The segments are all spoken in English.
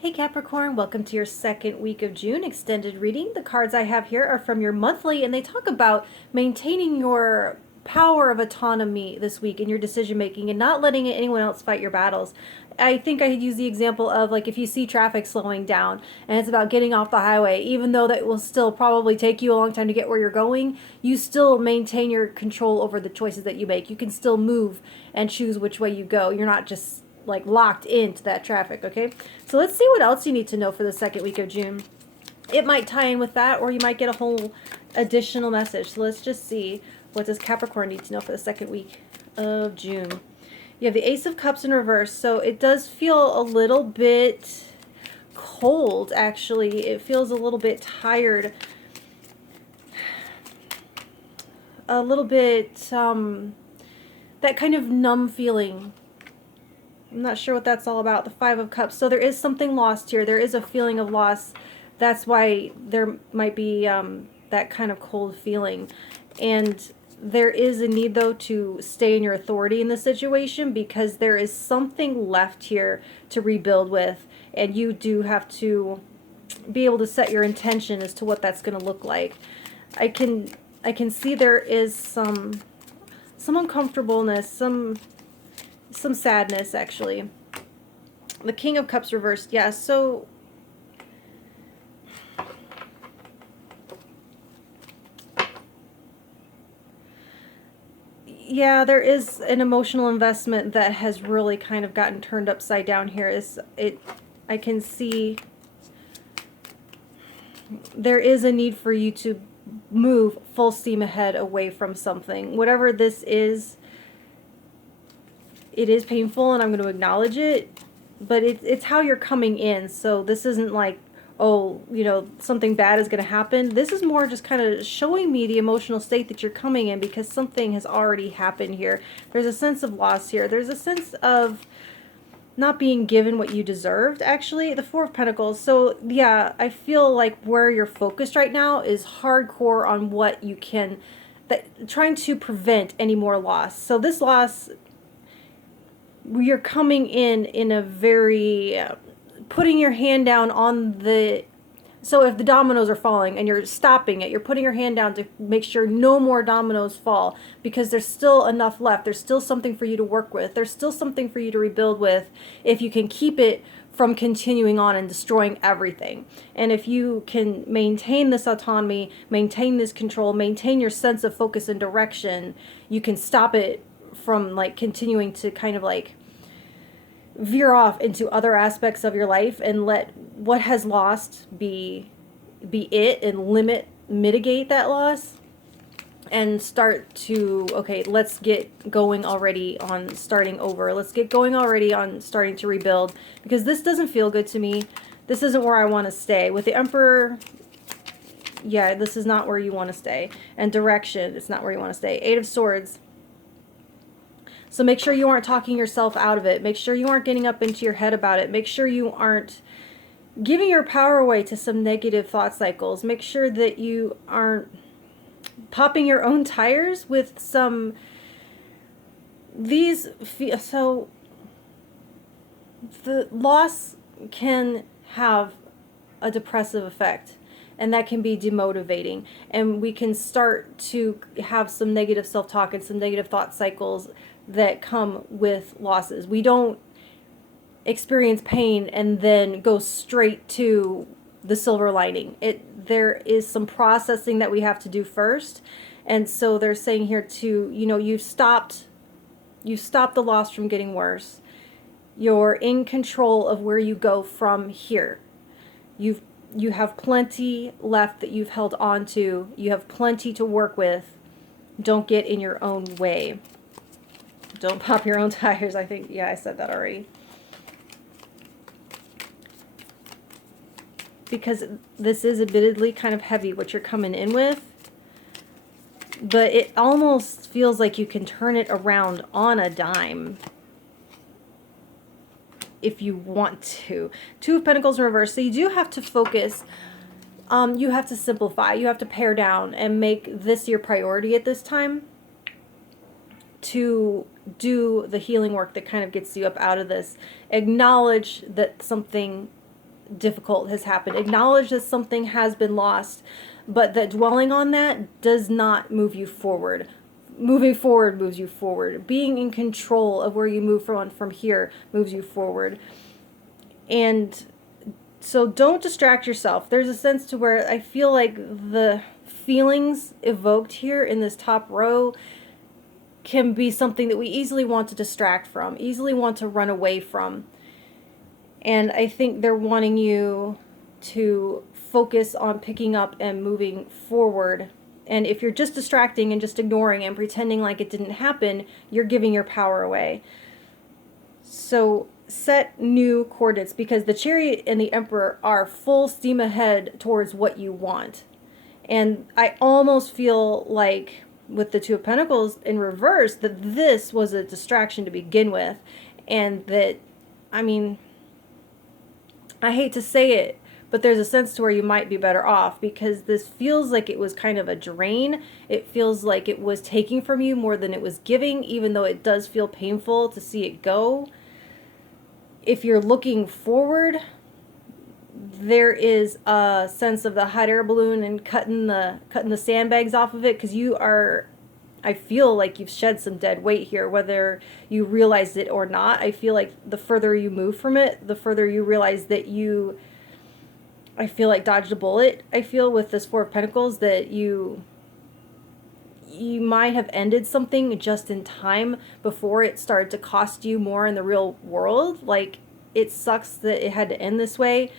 Hey Capricorn, welcome to your second week of June extended reading. The cards I have here are from your monthly, and they talk about maintaining your power of autonomy this week in your decision making and not letting anyone else fight your battles. I think I use the example of like if you see traffic slowing down and it's about getting off the highway, even though that will still probably take you a long time to get where you're going, you still maintain your control over the choices that you make. You can still move and choose which way you go. You're not just like locked into that traffic, okay? So let's see what else you need to know for the second week of June. It might tie in with that, or you might get a whole additional message. So let's just see, what does Capricorn need to know for the second week of June? You have the Ace of Cups in reverse, so it does feel a little bit cold, actually. It feels a little bit tired. A little bit, that kind of numb feeling. I'm not sure what that's all about. The Five of Cups. So there is something lost here. There is a feeling of loss. That's why there might be that kind of cold feeling. And there is a need, though, to stay in your authority in the situation because there is something left here to rebuild with. And you do have to be able to set your intention as to what that's going to look like. I can see there is some uncomfortableness, some sadness, actually. The King of Cups reversed. Yeah, so yeah, there is an emotional investment that has really kind of gotten turned upside down here. I can see there is a need for you to move full steam ahead away from something. Whatever this is, it is painful, and I'm going to acknowledge it, but it's how you're coming in. So this isn't like, oh, you know, something bad is going to happen. This is more just kind of showing me the emotional state that you're coming in because something has already happened here. There's a sense of loss here. There's a sense of not being given what you deserved, actually. The Four of Pentacles. So, yeah, I feel like where you're focused right now is hardcore on what you can, trying to prevent any more loss. So this loss, you're coming in a very putting your hand down on the, so if the dominoes are falling and you're stopping it, you're putting your hand down to make sure no more dominoes fall because there's still enough left. There's still something for you to work with. There's still something for you to rebuild with if you can keep it from continuing on and destroying everything. And if you can maintain this autonomy, maintain this control, maintain your sense of focus and direction, you can stop it from like continuing to kind of like veer off into other aspects of your life and let what has lost be it and mitigate that loss and start to, okay, let's get going already on starting over. Let's get going already on starting to rebuild because this doesn't feel good to me. This isn't where I want to stay. With the Emperor, yeah, this is not where you want to stay. And direction, it's not where you want to stay. Eight of Swords. So make sure you aren't talking yourself out of it. Make sure you aren't getting up into your head about it. Make sure you aren't giving your power away to some negative thought cycles. Make sure that you aren't popping your own tires with some so the loss can have a depressive effect, and that can be demotivating, and we can start to have some negative self-talk and some negative thought cycles that come with losses. We don't experience pain and then go straight to the silver lining. There is some processing that we have to do first. And so they're saying here too, you know, you've stopped the loss from getting worse. You're in control of where you go from here. You have plenty left that you've held on to. You have plenty to work with. Don't get in your own way. Don't pop your own tires. I think, yeah, I said that already. Because this is admittedly kind of heavy, what you're coming in with. But it almost feels like you can turn it around on a dime if you want to. Two of Pentacles in reverse. So you do have to focus. You have to simplify. You have to pare down and make this your priority at this time to do the healing work that kind of gets you up out of this. Acknowledge that something difficult has happened. Acknowledge that something has been lost, but that dwelling on that does not move you forward. Moving forward moves you forward. Being in control of where you move from here moves you forward. And so don't distract yourself. There's a sense to where I feel like the feelings evoked here in this top row can be something that we easily want to distract from, easily want to run away from. And I think they're wanting you to focus on picking up and moving forward. And if you're just distracting and just ignoring and pretending like it didn't happen, you're giving your power away. So set new coordinates, because the Chariot and the Emperor are full steam ahead towards what you want. And I almost feel like with the Two of Pentacles in reverse, that this was a distraction to begin with. And that, I mean, I hate to say it, but there's a sense to where you might be better off, because this feels like it was kind of a drain. It feels like it was taking from you more than it was giving, even though it does feel painful to see it go. If you're looking forward, there is a sense of the hot air balloon and cutting the sandbags off of it, because you are, I feel like you've shed some dead weight here, whether you realize it or not. I feel like the further you move from it, the further you realize that you, I feel like, dodged a bullet. I feel with this Four of Pentacles that you might have ended something just in time before it started to cost you more in the real world. Like, it sucks that it had to end this way,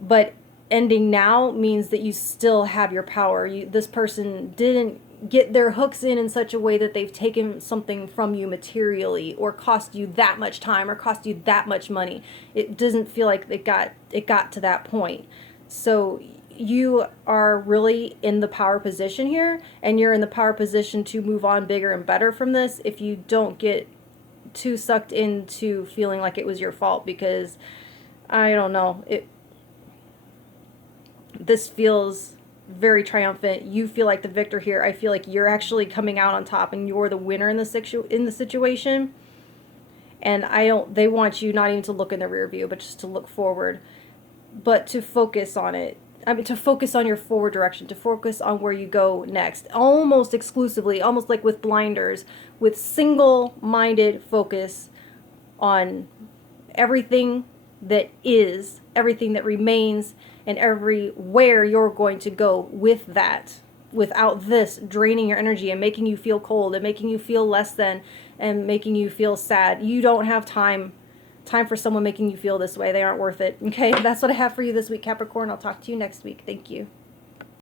but ending now means that you still have your power. This person didn't get their hooks in such a way that they've taken something from you materially, or cost you that much time, or cost you that much money. It doesn't feel like it got to that point. So you are really in the power position here, and you're in the power position to move on bigger and better from this if you don't get too sucked into feeling like it was your fault, because I don't know, this feels very triumphant. You feel like the victor here. I feel like you're actually coming out on top, and you're the winner in the situation. And they want you not even to look in the rear view, but just to look forward, but to focus on it. I mean, to focus on your forward direction, to focus on where you go next, almost exclusively, almost like with blinders, with single-minded focus on everything that is, everything that remains, and everywhere you're going to go with that, without this draining your energy and making you feel cold and making you feel less than and making you feel sad. You don't have time for someone making you feel this way. They aren't worth it. Okay, that's what I have for you this week, Capricorn. I'll talk to you next week. Thank you.